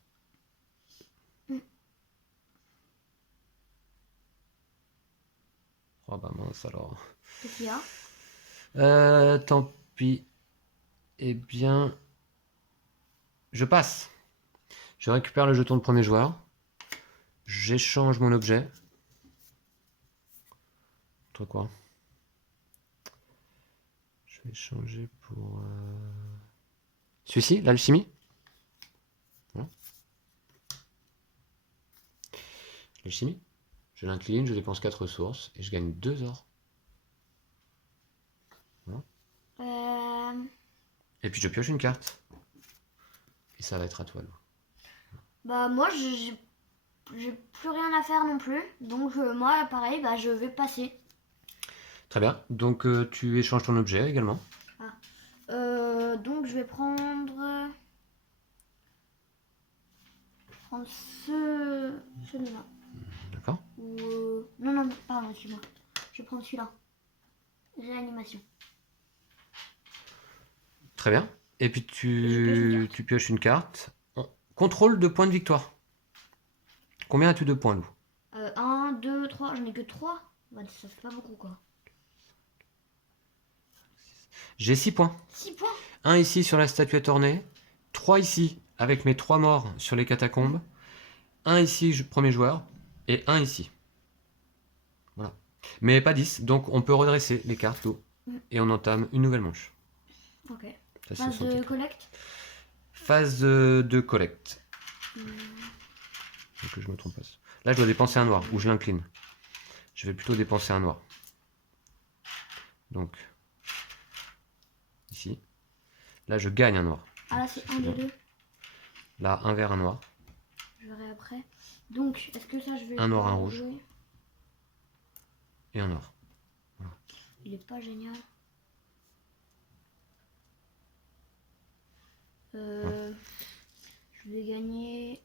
Oh bah mince alors. Qu'est-ce qu'il y a? Tant pis. Eh bien, je passe. Je récupère le jeton de premier joueur. J'échange mon objet. Toi quoi? Je vais changer pour... Celui-ci, l'alchimie. Voilà. L'alchimie. Je l'incline, je dépense 4 ressources et je gagne 2 or. Voilà. Et puis je pioche une carte. Et ça va être à toi, Lou. Bah moi, j'ai plus rien à faire non plus. Donc moi, pareil, bah je vais passer. Très bien. Donc tu échanges ton objet également. Donc je vais prendre celui-là. D'accord. Ou non, non, pardon, excuse-moi. Je vais prendre celui-là. Réanimation. Très bien. Et puis Et je pioche une carte. tu pioches une carte. Contrôle de points de victoire. Combien as-tu de points, Lou? 1, 2, 3. J'en ai que 3. Bah, ça fait pas beaucoup, quoi. J'ai 6 points. 6 points. Un ici sur la statuette ornée. 3 ici avec mes 3 morts sur les catacombes. Un ici, premier joueur. Et un ici. Voilà. Mais pas 10. Donc on peut redresser les cartes, Lou. Et on entame une nouvelle manche. Ok. Ça, Phase c'est de son collecte. phase de collecte. Que je me trompe pas. Là, je dois dépenser un noir, ou je l'incline. Je vais plutôt dépenser un noir. Donc, ici. Là, je gagne un noir. Ah là, c'est un des deux. Là, un vert, un noir. Je verrai après. Donc, est-ce que ça, je vais Un noir, pas un rouge. jouer? Et un noir. Voilà. Il est pas génial. Je vais gagner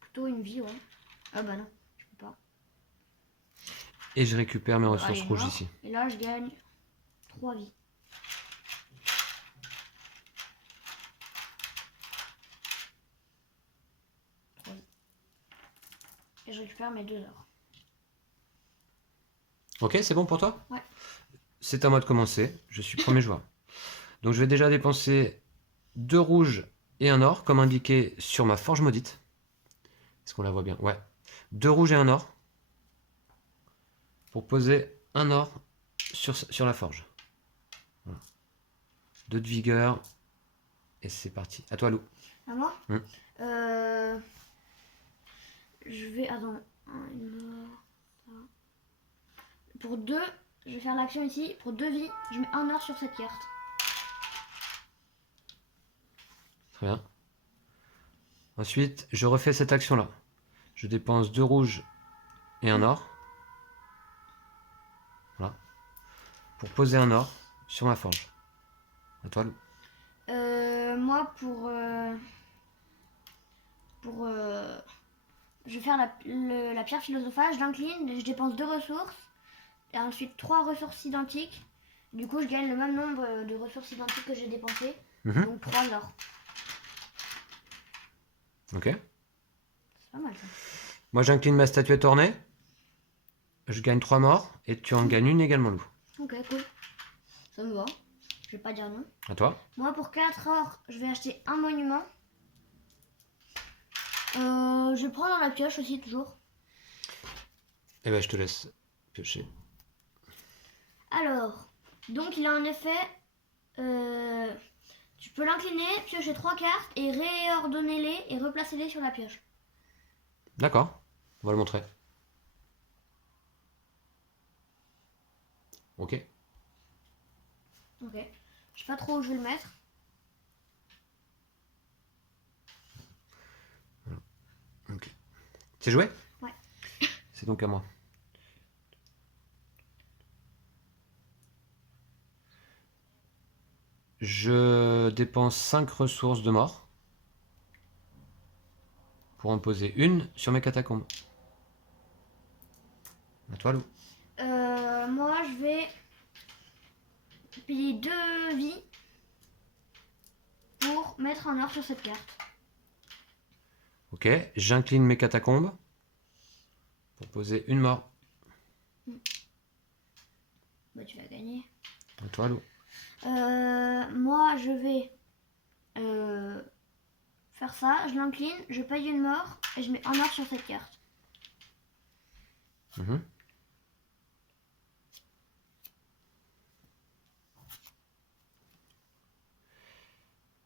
plutôt une vie, ouais. Ah bah non, je peux pas. Et je récupère mes ressources allez, rouges noir. ici. Et là, je gagne 3 vies. Et je récupère mes 2 heures. Ok, c'est bon pour toi? Ouais. C'est à moi de commencer. Je suis premier joueur. Donc, je vais déjà dépenser 2 rouges et un or, comme indiqué sur ma forge maudite. Est-ce qu'on la voit bien? Ouais. 2 rouges et un or. Pour poser un or sur la forge. Voilà. 2 de vigueur. Et c'est parti. À toi, Lou. À moi Je vais... Attends. Pour 2, je vais faire l'action ici. Pour 2 vies, je mets un or sur cette carte. Très bien. Ensuite, je refais cette action-là. Je dépense 2 rouges et un or. Voilà. Pour poser un or sur ma forge. À toi, Lou. Moi, je vais faire la pierre philosophale, je l'incline, je dépense 2 ressources. Et ensuite 3 ressources identiques. Du coup, je gagne le même nombre de ressources identiques que j'ai dépensées. Donc 3 or. Ok. C'est pas mal ça. Moi, j'incline ma statuette ornée. Je gagne 3 morts. Et tu en gagnes une également, Lou. Ok, cool. Ça me va. Je vais pas dire non. À toi. Moi, pour 4 or, je vais acheter un monument. Je vais prendre la pioche aussi, toujours. Eh ben, je te laisse piocher. Alors, donc il a un effet. Tu peux l'incliner, piocher 3 cartes et réordonner-les et replacer-les sur la pioche. D'accord. On va le montrer. Ok. Ok. Je sais pas trop où je vais le mettre. Ok. C'est joué? Ouais. C'est donc à moi. Je dépense 5 ressources de mort. Pour en poser une sur mes catacombes. À toi, Lou. Moi, je vais payer 2 vies pour mettre un or sur cette carte. Ok. J'incline mes catacombes. Pour poser une mort. Bah, tu vas gagner. À toi, Lou. Moi, je vais faire ça. Je l'incline, je paye une mort et je mets un or sur cette carte.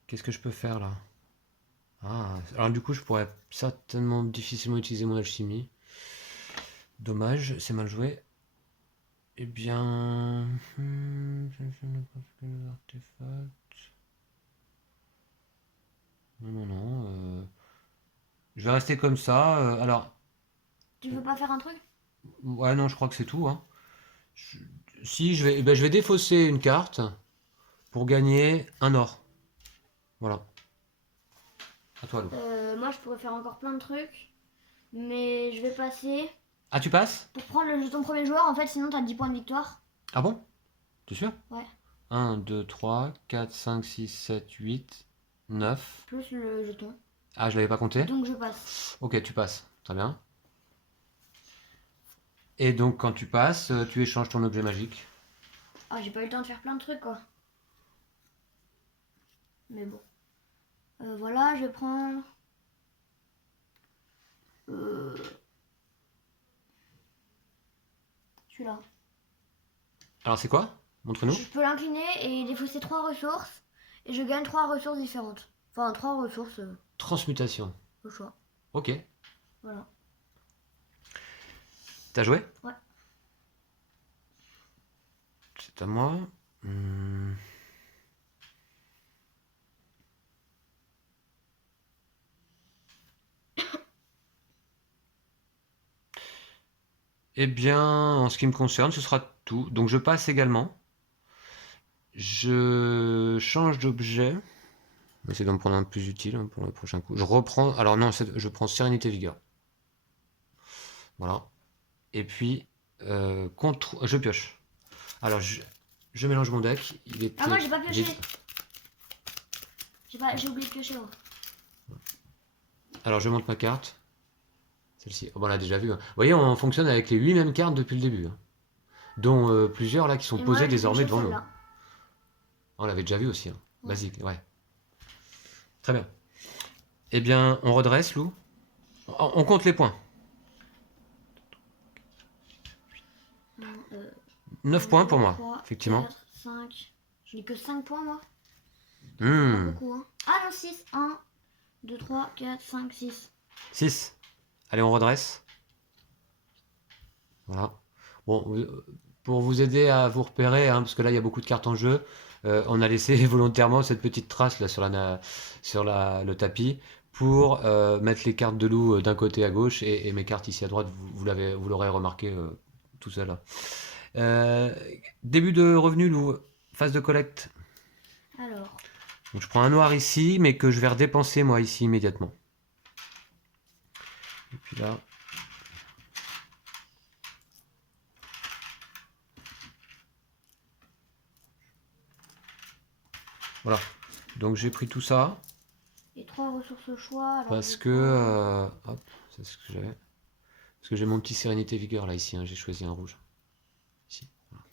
Qu'est-ce que je peux faire là? Ah, alors du coup, je pourrais certainement difficilement utiliser mon alchimie. Dommage, c'est mal joué. Eh bien... Non, non, non. Je vais rester comme ça. Alors, Tu veux pas faire un truc? Ouais, non, je crois que c'est tout, hein. Je- Si, je vais défausser une carte pour gagner un or. Voilà. À toi, Lou. Moi, je pourrais faire encore plein de trucs. Mais je vais passer Ah, tu passes? pour prendre le jeton premier joueur. En fait, sinon, t'as 10 points de victoire. Ah bon? T'es sûr? Ouais. 1, 2, 3, 4, 5, 6, 7, 8, 9. Plus le jeton. Ah, je l'avais pas compté. Donc, je passe. Ok, tu passes. Très bien. Et donc, quand tu passes, tu échanges ton objet magique. Ah, j'ai pas eu le temps de faire plein de trucs, quoi. Mais bon. Voilà, je vais prendre... Euh... Celui-là. Alors, c'est quoi? Montre-nous. Je peux l'incliner et défausser 3 ressources. Et je gagne 3 ressources différentes. Enfin, 3 ressources Transmutation. au choix. Ok. Voilà. T'as joué? Ouais. C'est à moi. Hmm. Eh bien, en ce qui me concerne, ce sera tout. Donc, je passe également. Je change d'objet. Je vais essayer d'en prendre un plus utile hein, pour le prochain coup. Je reprends. Alors, non, je prends Sérénité Vigueur. Voilà. Et puis, je pioche. Alors, je mélange mon deck. Il était Ah, moi, j'ai pas pioché. vide. J'ai oublié de piocher, moi. Alors, je monte ma carte. Celle-ci. Oh, bon, on l'a déjà vu. Hein. Vous voyez, on fonctionne avec les 8 mêmes cartes depuis le début. Hein. Dont plusieurs là qui sont Et posées moi, j'ai désormais pioché devant nous. celle-là. On l'avait déjà vu aussi. Hein. Ouais. Basique, ouais. Très bien. Eh bien, on redresse, Lou. On compte les points. 9 points pour moi, 3, effectivement. 4, 5. Je n'ai que 5 points, moi. Pas Hmm. beaucoup, hein. Ah non, 6. 1, 2, 3, 4, 5, 6. 6. Allez, on redresse. Voilà. Bon, pour vous aider à vous repérer, hein, parce que là, il y a beaucoup de cartes en jeu, on a laissé volontairement cette petite trace là sur le tapis pour mettre les cartes de loup d'un côté à gauche et mes cartes ici à droite, vous l'aurez remarqué tout seul. Là. Début de revenu, loup, phase de collecte. Alors, Donc je prends un noir ici, mais que je vais redépenser moi ici immédiatement. Et puis là. Voilà. Donc j'ai pris tout ça. et 3 ressources au choix. Alors Parce je que. Hop, c'est ce que j'avais. Parce que j'ai mon petit Sérénité Vigueur là ici, hein, j'ai choisi un rouge. Ici. Voilà.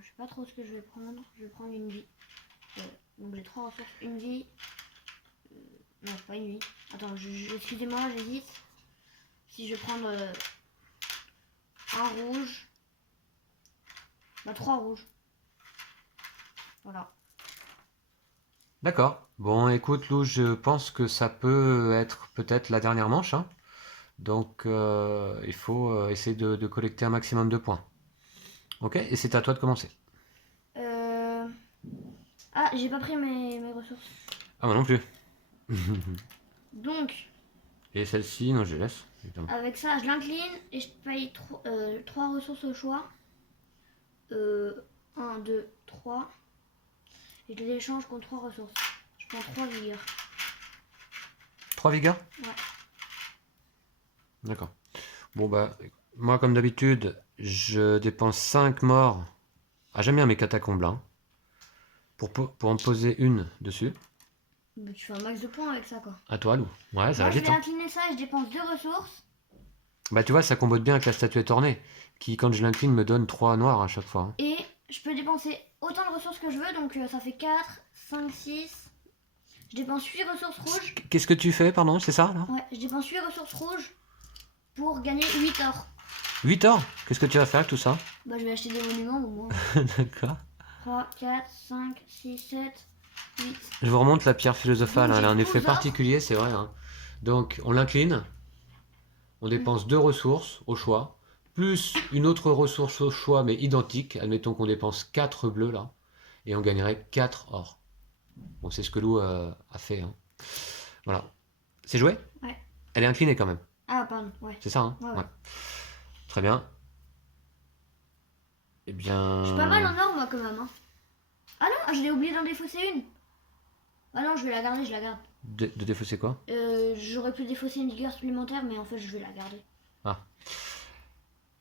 je sais pas trop ce que je vais prendre. Je vais prendre une vie. Donc j'ai 3 ressources. Une vie. Non, c'est pas une vie. Attends, excusez-moi, j'hésite. Si je vais prendre un rouge. Bah 3 rouges. Voilà. D'accord. Bon, écoute, Lou, je pense que ça peut être peut-être la dernière manche. Hein. Donc il faut essayer de collecter un maximum de points. Ok, et c'est à toi de commencer. Ah, j'ai pas pris mes ressources. Ah, moi non plus. Donc, Et celle-ci, non, je les laisse. Évidemment. avec ça, je l'incline et je paye 3 ressources au choix. 1, 2, 3. Et je les échange contre 3 ressources. Je prends 3 vigueurs. 3 vigueurs? Ouais. D'accord. Bon, bah, moi, comme d'habitude, je dépense 5 morts. Ah, j'aime bien mes catacombes là. Hein, pour en poser une dessus. Mais tu fais un max de points avec ça, quoi. À toi, Lou. Ouais, ça Moi, va je vite. vais Hein. incliner ça et je dépense 2 ressources. Bah, tu vois, ça combote bien avec la statuette ornée, qui, quand je l'incline, me donne 3 noirs à chaque fois. Hein. Et je peux dépenser autant de ressources que je veux. Donc, ça fait 4, 5, 6. Je dépense 8 ressources rouges. Qu'est-ce que tu fais, pardon, c'est ça, là? Ouais, je dépense 8 ressources rouges pour gagner 8 or. 8 or? Qu'est-ce que tu vas faire avec tout ça? Bah, je vais acheter des monuments au moins. D'accord. 3, 4, 5, 6, 7, 8. Je vous remonte la pierre philosophale, Donc, hein, elle a un j'ai effet 12 or. particulier, c'est vrai. Hein. Donc, on l'incline, on dépense 2 ressources au choix, plus une autre ressource au choix, mais identique. Admettons qu'on dépense 4 bleus, là, et on gagnerait 4 or. Bon, c'est ce que Lou a fait. Hein. Voilà. C'est joué? Ouais. Elle est inclinée quand même. Ah, pardon, ouais. C'est ça, hein? Ouais, ouais. Ouais. Très bien. Eh bien... Je suis pas mal en or, moi, quand même. Hein. Ah non, je l'ai oublié d'en défausser une. Ah non, je vais la garder, je la garde. De défausser quoi? J'aurais pu défausser une vigueur supplémentaire, mais en fait, je vais la garder. Ah.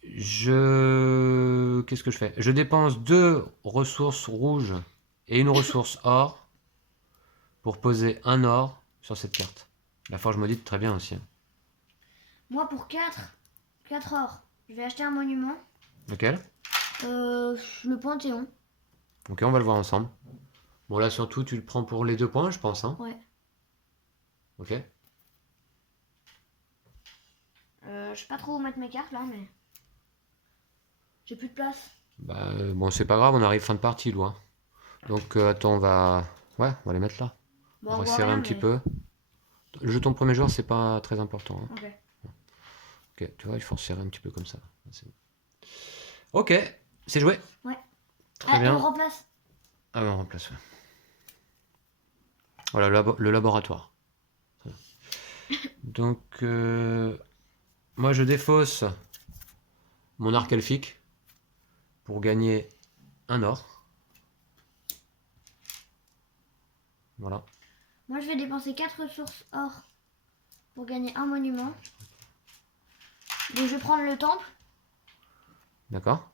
Qu'est-ce que je fais? Je dépense 2 ressources rouges et une ressource or pour poser un or sur cette carte. La forge maudite, très bien aussi. Moi, pour 4 or, je vais acheter un monument. Lequel? Le Panthéon. Ok, on va le voir ensemble. Bon, là, surtout, tu le prends pour les 2 points, je pense. Hein. Ouais. Ok. Je sais pas trop où mettre mes cartes, là, mais... J'ai plus de place. Bah, bon, c'est pas grave, on arrive fin de partie, Lou. Hein. Donc, attends, on va... Ouais, on va les mettre là. Bon, On va voit serrer rien, un petit mais- peu. Le jeton de premier joueur, c'est pas très important. Hein. Ok. Ok, tu vois, il faut serrer un petit peu comme ça. C'est bon. Ok, c'est joué. Ouais. Très bien. On remplace. Ah, ouais, on remplace, ouais. Voilà, le laboratoire. Donc, moi, je défausse mon arc elfique pour gagner un or. Voilà. Moi, je vais dépenser 4 ressources or pour gagner un monument. Donc, je vais prendre le temple. D'accord.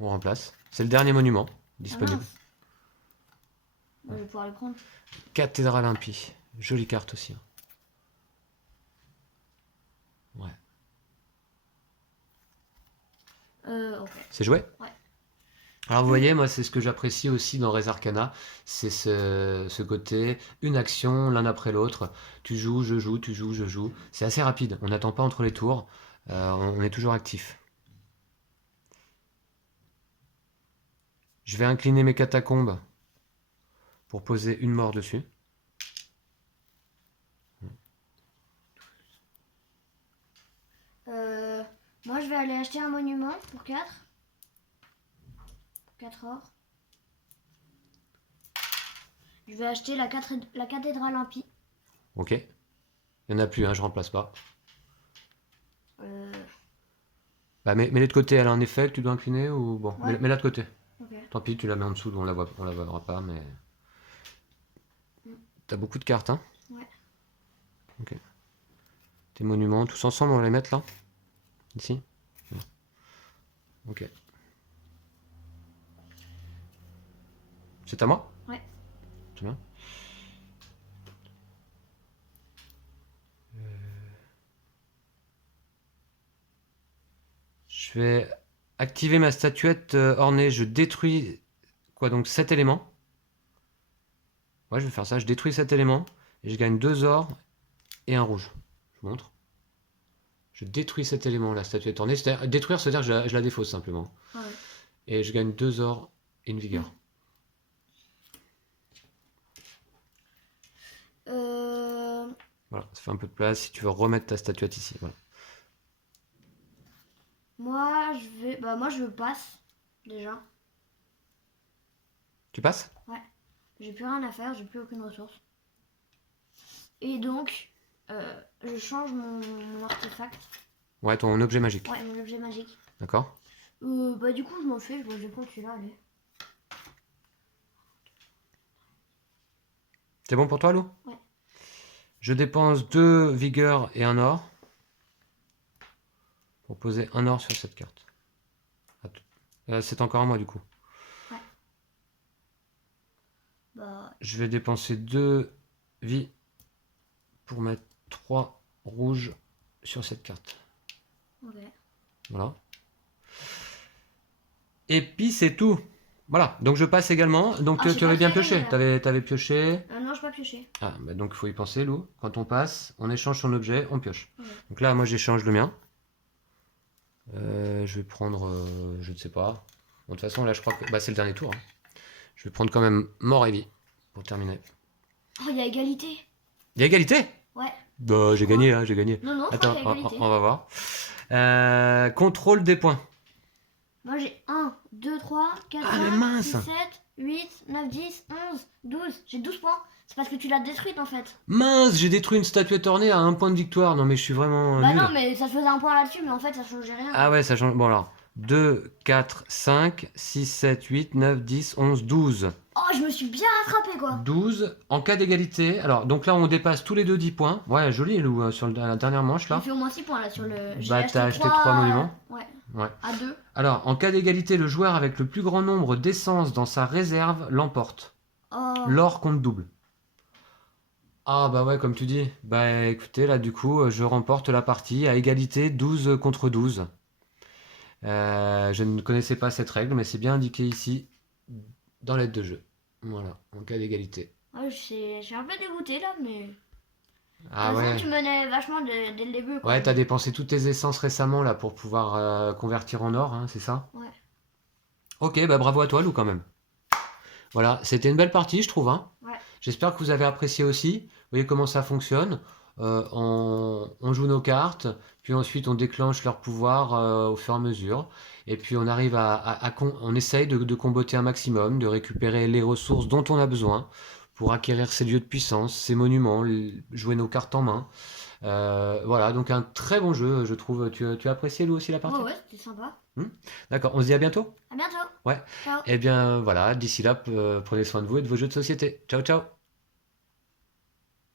On remplace. C'est le dernier monument Ah, disponible. mince. Moi, je vais pouvoir le prendre. Cathédrale impie. Jolie carte aussi. Hein. Ouais. Ok. C'est joué? Ouais. Alors vous voyez, moi c'est ce que j'apprécie aussi dans Res Arcana, c'est ce côté, une action l'un après l'autre, tu joues, je joue, tu joues, je joue, c'est assez rapide, on n'attend pas entre les tours, on est toujours actif. Je vais incliner mes catacombes pour poser une mort dessus. Moi, je vais aller acheter un monument pour 4. 4 or. Je vais acheter la cathédrale impie. Ok. Il n'y en a plus, hein, je remplace pas. Euh, Bah, mets-les de côté, elle a un effet que tu dois incliner ou bon, Ouais. mets-la de côté. ok. Tant pis, tu la mets en dessous, on la verra pas, mais... T'as beaucoup de cartes, hein? Ouais. Ok. Tes monuments, tous ensemble, on va les mettre là? Ici? Ok. C'est à moi? Ouais. Très bien. Je vais activer ma statuette ornée. Je détruis... Quoi donc 7 éléments? Ouais, je vais faire ça. Je détruis 7 éléments. Et je gagne 2 ors et un rouge. Je vous montre. Je détruis cet élément, la statuette ornée. Détruire, c'est-à-dire que je la défausse simplement. Ouais. Et je gagne 2 ors et une vigueur. Voilà, ça fait un peu de place. Si tu veux remettre ta statuette ici. Voilà. Moi, je passe, déjà. Tu passes? J'ai plus rien à faire, j'ai plus aucune ressource. Et donc, je change mon artefact. Ouais, ton objet magique. Ouais, mon objet magique. D'accord? Du coup, je m'en fais, je vais prendre celui-là, allez. C'est bon pour toi, Lou? Ouais. Je dépense 2 vigueur et un or pour poser un or sur cette carte. C'est encore à moi du coup. Ouais. Bah, Je vais dépenser 2 vies pour mettre 3 rouges sur cette carte. ok. Voilà. Et puis c'est tout. Voilà, donc je passe également. Donc Ah, j'ai tu avais pas bien tiré, pioché. là. T'avais pioché. Non, je pas pioché. Ah, bah donc il faut y penser, Lou. Quand on passe, on échange son objet, on pioche. Ouais. Donc là, moi j'échange le mien. Je vais prendre, je ne sais pas. Bon, de toute façon, là je crois que bah, c'est le dernier tour. Hein. Je vais prendre quand même mort et vie pour terminer. Oh, il y a égalité. Il y a égalité? Ouais. Bah, j'ai gagné, hein, j'ai gagné. Non, je Attends, crois qu'il y a égalité. on va voir. Contrôle des points. Moi, j'ai 1, 2, 3, 4, Ah, mais 5, mince. 6, 7, 8, 9, 10, 11, 12. J'ai 12 points. C'est parce que tu l'as détruite en fait. Mince, j'ai détruit une statuette ornée à un point de victoire. Non mais je suis vraiment Bah nul. non, mais ça se faisait un point là-dessus, mais en fait ça changeait rien. Ah ouais, ça change. Bon alors, 2, 4, 5, 6, 7, 8, 9, 10, 11, 12. Oh, je me suis bien rattrapé quoi. 12 en cas d'égalité. Alors, donc là, on dépasse tous les deux 10 points. Ouais, joli, Lou, sur la dernière manche, J'ai là. fait au moins 6 points là sur le. J'ai Bah, acheté t'as acheté 3 3 monuments. Ouais, Ouais. à 2. Alors, en cas d'égalité, le joueur avec le plus grand nombre d'essence dans sa réserve l'emporte. Oh. L'or compte double. Ah, bah ouais, comme tu dis. Bah écoutez, là, du coup, je remporte la partie à égalité 12 contre 12. Je ne connaissais pas cette règle, mais c'est bien indiqué ici dans l'aide de jeu. Voilà, en cas d'égalité. Ouais, je suis un peu dégoûté là, mais. De Ah toute façon, ouais. tu menais vachement dès le début quoi. Ouais, t'as dépensé toutes tes essences récemment là pour pouvoir convertir en or, hein, c'est ça? Ouais. Ok, bah bravo à toi, Lou, quand même. Voilà, c'était une belle partie, je trouve, hein. Ouais. J'espère que vous avez apprécié aussi. Vous voyez comment ça fonctionne. On joue nos cartes, puis ensuite on déclenche leur pouvoir au fur et à mesure. Et puis on arrive on essaye de comboter un maximum, de récupérer les ressources dont on a besoin pour acquérir ces lieux de puissance, ces monuments, jouer nos cartes en main. Voilà, donc un très bon jeu, je trouve. Tu as apprécié, Lou, aussi, la Ouais, partie? ouais, c'était sympa. D'accord, on se dit à bientôt? À bientôt. Ouais. Ciao. Eh bien voilà, d'ici là, prenez soin de vous et de vos jeux de société. Ciao, ciao!